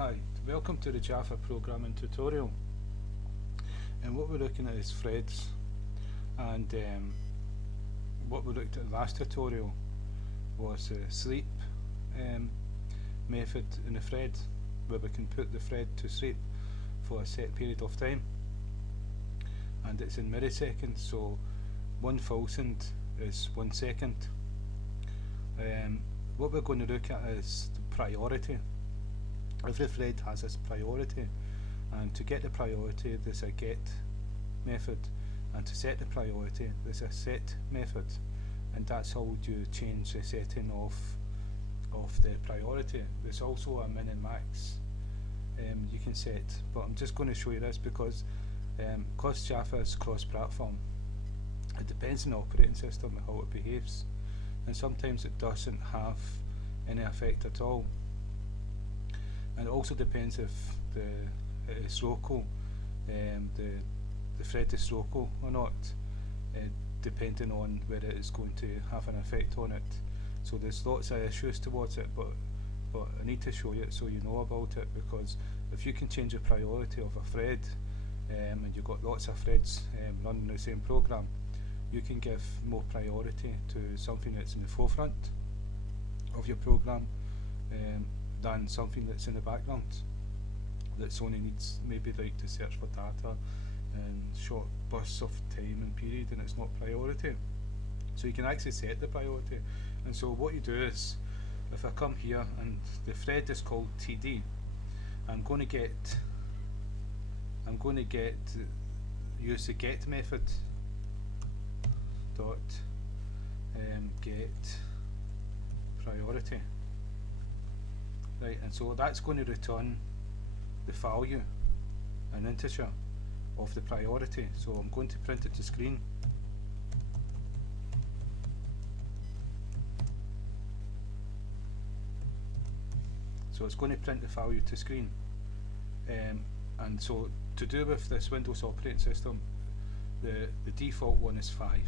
Hi, welcome to the Java programming tutorial. And what we're looking at is threads, and what we looked at in the last tutorial was the sleep method in the thread, where we can put the thread to sleep for a set period of time, and it's in milliseconds, so 1,000 is 1 second. What we're going to look at is the priority. Every thread has its priority, and to get the priority there's a get method, and to set the priority there's a set method, and that's how you change the setting of the priority. There's also a min and max you can set, but I'm just going to show you this because Java is cross-platform. It depends on the operating system and how it behaves, and sometimes it doesn't have any effect at all. And it also depends if it is local, the thread is local or not, depending on whether it is going to have an effect on it. So there's lots of issues towards it, but I need to show you it so you know about it, because if you can change the priority of a thread, and you've got lots of threads running the same program, you can give more priority to something that's in the forefront of your program than something that's in the background, that's only needs maybe like to search for data and short bursts of time and period, and it's not priority. So you can actually set the priority. And so what you do is, if I come here and the thread is called TD, I'm going to use the get method dot get priority. Right, and so that's going to return the value, an integer, of the priority. So I'm going to print it to screen. So it's going to print the value to screen. And so to do with this Windows operating system, the default one is 5.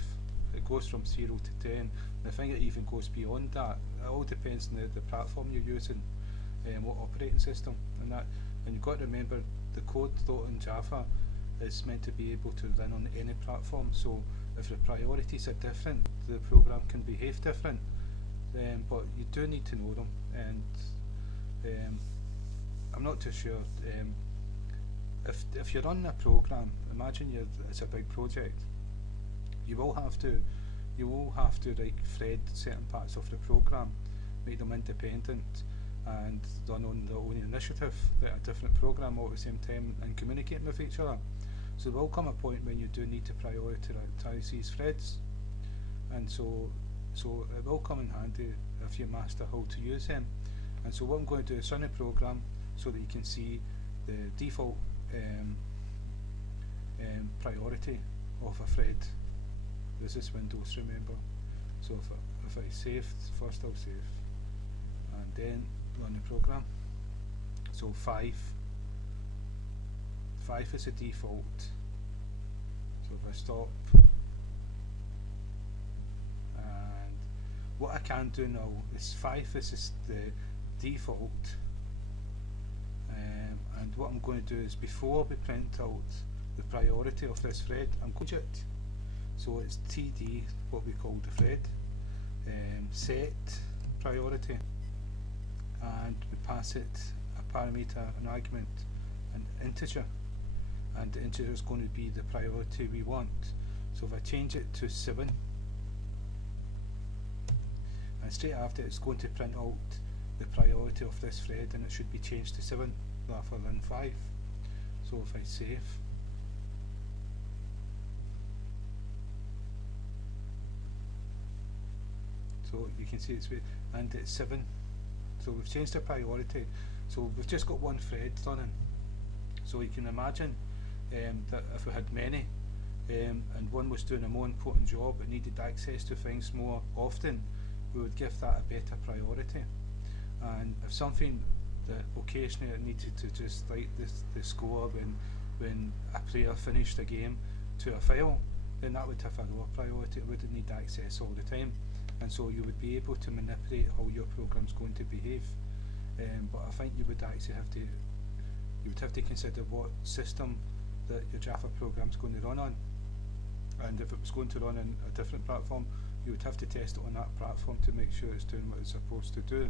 It goes from 0 to 10. And I think it even goes beyond that. It all depends on the platform you're using. What operating system and that, and you've got to remember the code though in Java is meant to be able to run on any platform. So if the priorities are different, the program can behave different, but you do need to know them. And I'm not too sure if you're running a program, imagine it's a big project, you will have to like thread certain parts of the program, make them independent and run on their own initiative, like a different program all at the same time, and communicating with each other. So there will come a point when you do need to prioritize these threads, and so it will come in handy if you master how to use them. And so what I'm going to do is run a program so that you can see the default priority of a thread. This is Windows, remember. So if I save, first I'll save and then run the program. So 5 is the default. So if I stop, and what I can do now is 5 is the default, and what I'm going to do is, before we print out the priority of this thread, I'm going to it. So it's TD, what we call the thread, set priority, and we pass it a parameter, an argument, an integer, and the integer is going to be the priority we want. So if I change it to 7, and straight after it's going to print out the priority of this thread, and it should be changed to 7 rather than 5. So if I save, so you can see and it's 7. So we've changed the priority. So we've just got one thread running. So you can imagine that if we had many, and one was doing a more important job, it needed access to things more often, we would give that a better priority. And if something that occasionally it needed to just write the score when a player finished a game to a file, then that would have a lower priority. It wouldn't need access all the time. And so you would be able to manipulate how your program's going to behave. but I think you would actually have to consider what system that your Java program's going to run on, and if it was going to run on a different platform, you would have to test it on that platform to make sure it's doing what it's supposed to do.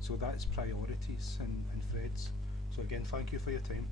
So that's priorities and threads. So again, thank you for your time.